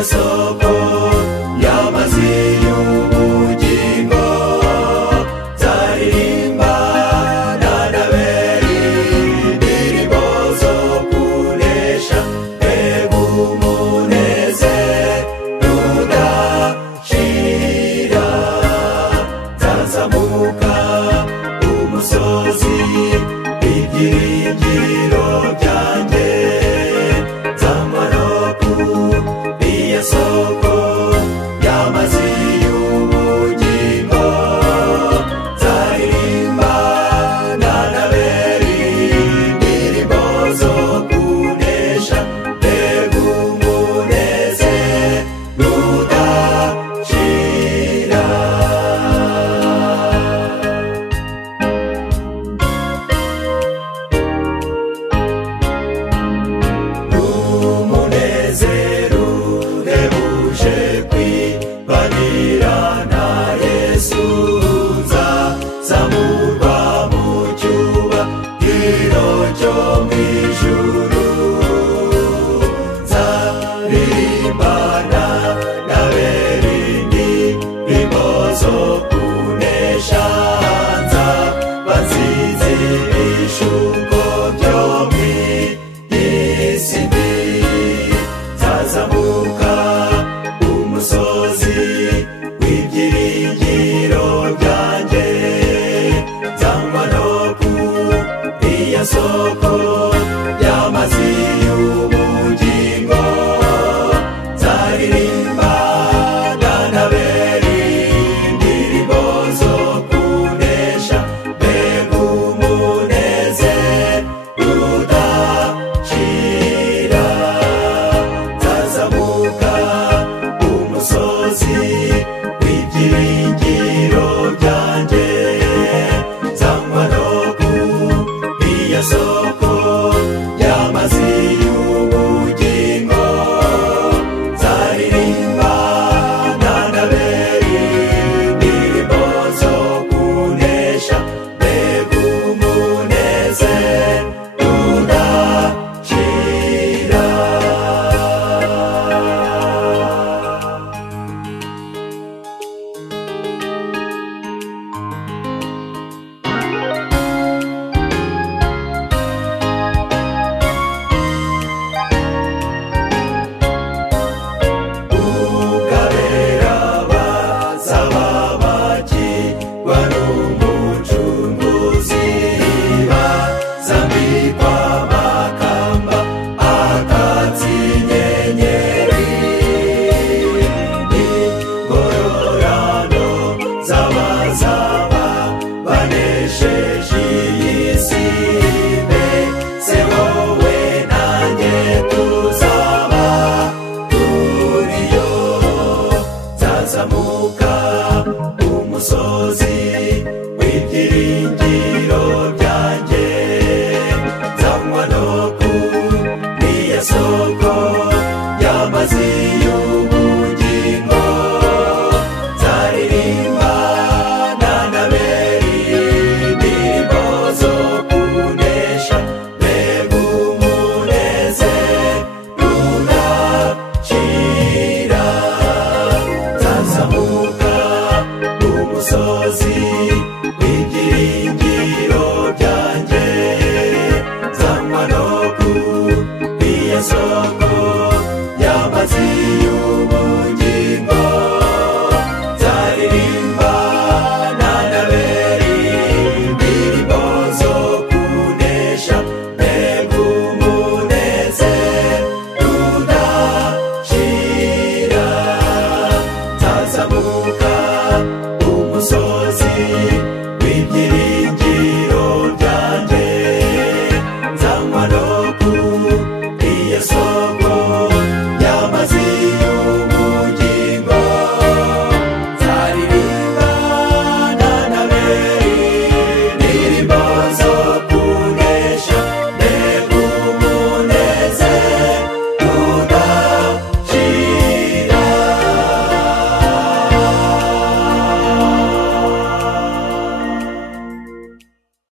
niyo soko y'amazi y'ubugingo, nzaririmba nanabera indirimbo zo kunesha, mbega umunezero udashira. Nzazamuka umusozi w'ibyiringiro byanjye, nzanywa no kuri iyo soko y'amazi y'ubugingo, nzaririmba nanabera indirimbo zo kunesha, mbega umunezero udashira. Umunezero uhebuje kwibanira na Yesu, nzazamurwa mu cyubahiro cyo mu ijuru, nzaririmbana nabera indirimbo zo kunesha, nzaba nsize ibishuko byo mu isi mbi. Nzazamuka umusozi w'ibyiringiro byanjye, nzanywa no kuri iyo soko y'amazi y'ubugingo, nzaririmba nanabera indirimbo zo kunesha, mbega umunezero udashira. Nzazamuka umusozi w'ibyiringiro byanjye, nzanywa no kuri iyo soko y'amazi y'ubugingo, nzaririmba nanabera indirimbo zo kunesha, mbega umunezero udashira. Ukabera bazaba bakirwa n'umucunguzi, bazambikwa amakamba atatse inyenyeri, ingororano z'abazaba banesheje iyi si, mbese wowe nanjye tuzaba turiyo. Nzazamuka umusozi w'ibyiringiro byanjye, nzanywa no kuri iyo soko y'amazi y'ubugingo, nzaririmba nanabera indirimbo zo kunesha, mbega umunezero udashira. Nzazamuka umusozi w'ibyiringiro byanjye, nzanywa no kuri iyo soko y'amazi y'ubugingo, nzaririmba nanabera indirimbo zo kunesha, mbega umunezero udashira. Nzazamuka umusozi w'ibyiringiro byanjye, nzanywa no kuri